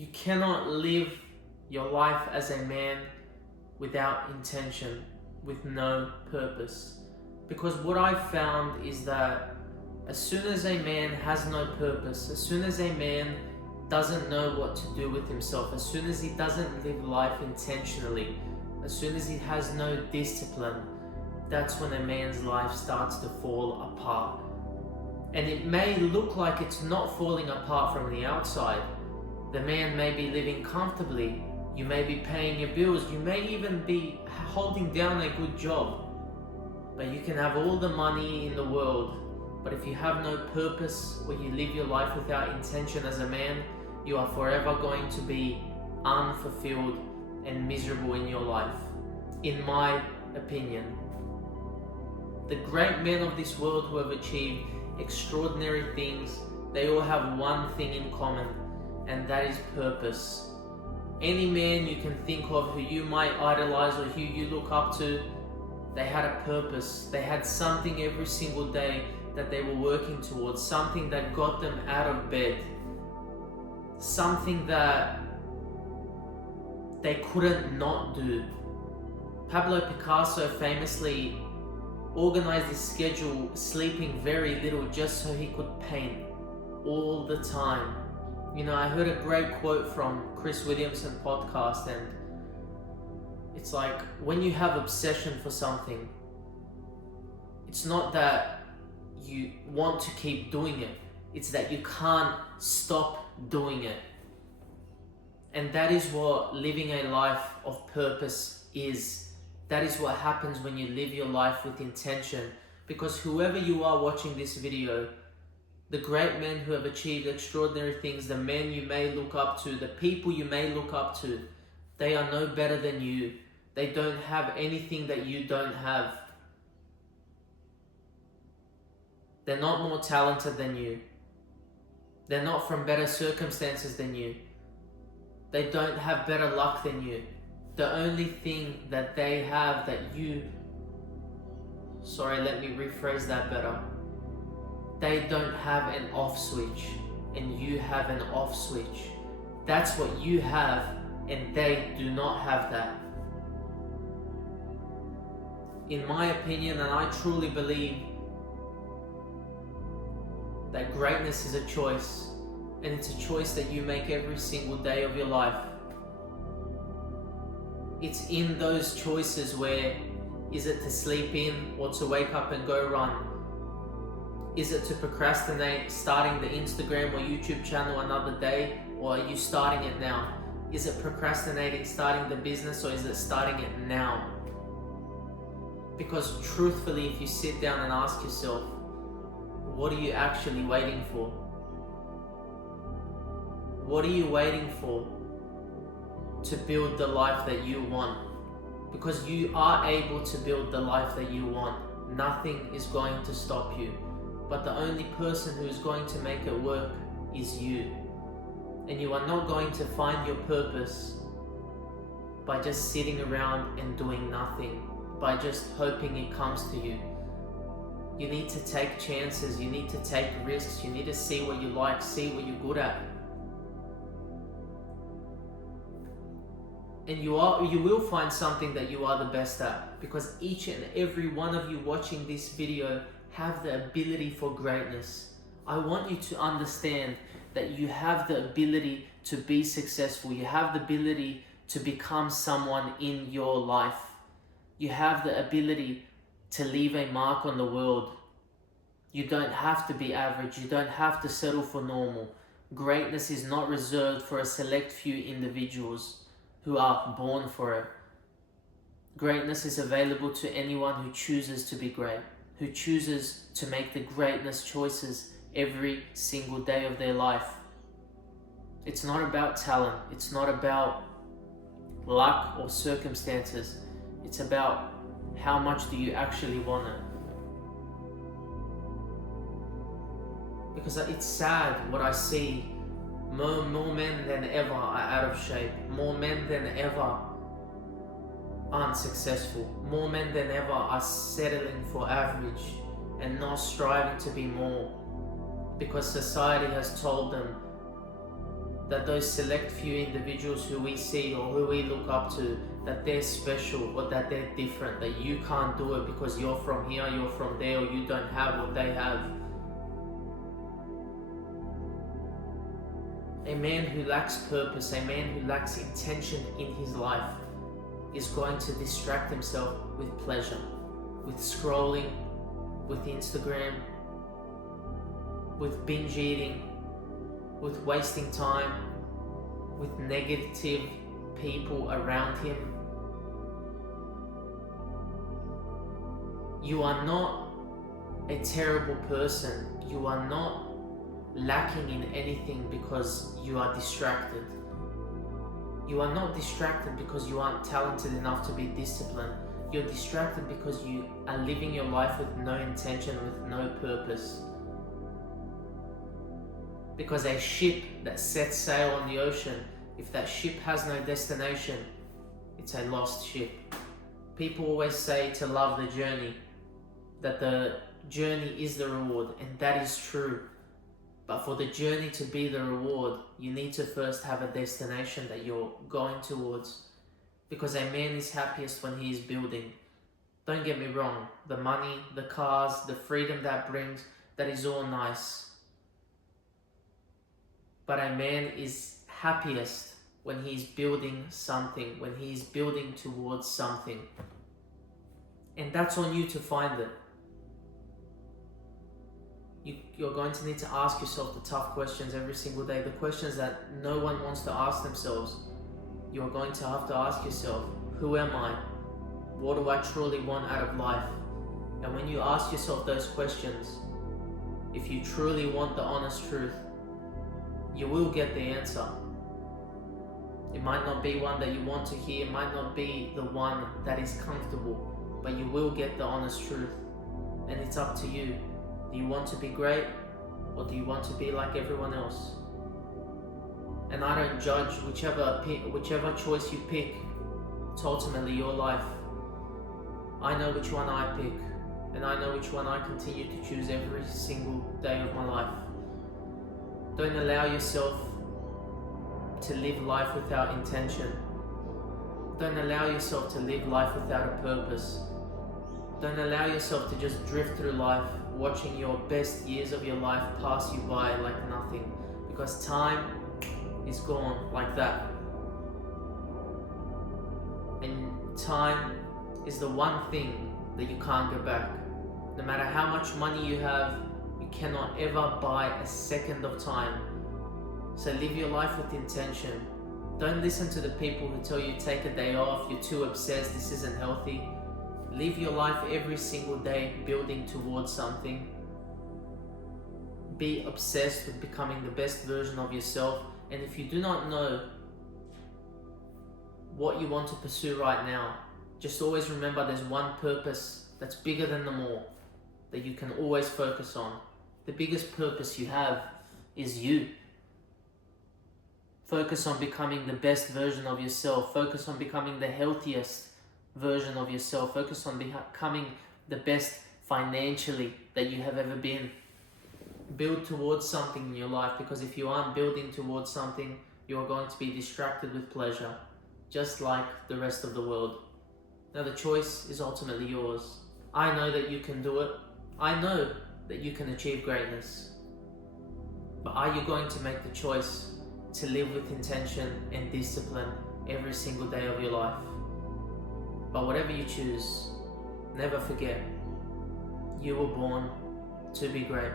You cannot live your life as a man without intention, with no purpose. Because what I've found is that as soon as a man has no purpose, as soon as a man doesn't know what to do with himself, as soon as he doesn't live life intentionally, as soon as he has no discipline, that's when a man's life starts to fall apart. And it may look like it's not falling apart from the outside. The man may be living comfortably, you may be paying your bills, you may even be holding down a good job. But you can have all the money in the world, but if you have no purpose or you live your life without intention as a man, you are forever going to be unfulfilled and miserable in your life, in my opinion. The great men of this world who have achieved extraordinary things, they all have one thing in common, and that is purpose. Any man you can think of who you might idolize or who you look up to, they had a purpose. They had something every single day that they were working towards, something that got them out of bed, something that they couldn't not do. Pablo Picasso famously organized his schedule, sleeping very little just so he could paint all the time. You know, I heard a great quote from Chris Williamson podcast, and it's like, when you have obsession for something, it's not that you want to keep doing it, it's that you can't stop doing it. And that is what living a life of purpose is. That is what happens when you live your life with intention. Because whoever you are watching this video, the great men who have achieved extraordinary things, the men you may look up to, the people you may look up to, they are no better than you. They don't have anything that you don't have. They're not more talented than you. They're not from better circumstances than you. They don't have better luck than you. The only thing that they have that you... Sorry, let me rephrase that better. They don't have an off switch, and you have an off switch. That's what you have, and they do not have that. In my opinion, and I truly believe that greatness is a choice, and it's a choice that you make every single day of your life. It's in those choices where, is it to sleep in or to wake up and go run? Is it to procrastinate starting the Instagram or YouTube channel another day, or are you starting it now? Is it procrastinating starting the business, or is it starting it now? Because truthfully, if you sit down and ask yourself, what are you actually waiting for? What are you waiting for to build the life that you want? Because you are able to build the life that you want. Nothing is going to stop you. But the only person who is going to make it work is you. And you are not going to find your purpose by just sitting around and doing nothing, by just hoping it comes to you. You need to take chances, you need to take risks, you need to see what you like, see what you're good at. And you will find something that you are the best at, because each and every one of you watching this video have the ability for greatness. I want you to understand that you have the ability to be successful. You have the ability to become someone in your life. You have the ability to leave a mark on the world. You don't have to be average. You don't have to settle for normal. Greatness is not reserved for a select few individuals who are born for it. Greatness is available to anyone who chooses to be great, who chooses to make the greatness choices every single day of their life. It's not about talent. It's not about luck or circumstances. It's about how much do you actually want it. Because it's sad what I see. More men than ever are out of shape. More men than ever aren't successful. More men than ever are settling for average and not striving to be more, because society has told them that those select few individuals who we see or who we look up to, that they're special or that they're different, that you can't do it because you're from here, you're from there, or you don't have what they have. A man who lacks purpose, a man who lacks intention in his life is going to distract himself with pleasure, with scrolling, with Instagram, with binge eating, with wasting time, with negative people around him. You are not a terrible person. You are not lacking in anything because you are distracted. You are not distracted because you aren't talented enough to be disciplined. You're distracted because you are living your life with no intention, with no purpose. Because a ship that sets sail on the ocean, if that ship has no destination, it's a lost ship. People always say to love the journey, that the journey is the reward, and that is true. But for the journey to be the reward, you need to first have a destination that you're going towards. Because a man is happiest when he is building. Don't get me wrong, the money, the cars, the freedom that brings, that is all nice. But a man is happiest when he's building something, when he's building towards something. And that's on you to find it. You're going to need to ask yourself the tough questions every single day, the questions that no one wants to ask themselves. You're going to have to ask yourself, who am I? What do I truly want out of life? And when you ask yourself those questions, if you truly want the honest truth, you will get the answer. It might not be one that you want to hear, it might not be the one that is comfortable, but you will get the honest truth. And it's up to you. Do you want to be great, or do you want to be like everyone else? And I don't judge whichever choice you pick. It's ultimately your life. I know which one I pick, and I know which one I continue to choose every single day of my life. Don't allow yourself to live life without intention. Don't allow yourself to live life without a purpose. Don't allow yourself to just drift through life, watching your best years of your life pass you by like nothing. Because time is gone like that. And time is the one thing that you can't go back. No matter how much money you have, you cannot ever buy a second of time. So live your life with intention. Don't listen to the people who tell you take a day off, you're too obsessed, this isn't healthy. Live your life every single day building towards something. Be obsessed with becoming the best version of yourself. And if you do not know what you want to pursue right now, just always remember there's one purpose that's bigger than them all that you can always focus on. The biggest purpose you have is you. Focus on becoming the best version of yourself. Focus on becoming the healthiest version of yourself. Focus on becoming the best financially that you have ever been. Build towards something in your life, because if you aren't building towards something, you're going to be distracted with pleasure, just like the rest of the world. Now the choice is ultimately yours. I know that you can do it. I know that you can achieve greatness. But are you going to make the choice to live with intention and discipline every single day of your life? But whatever you choose, never forget, you were born to be great.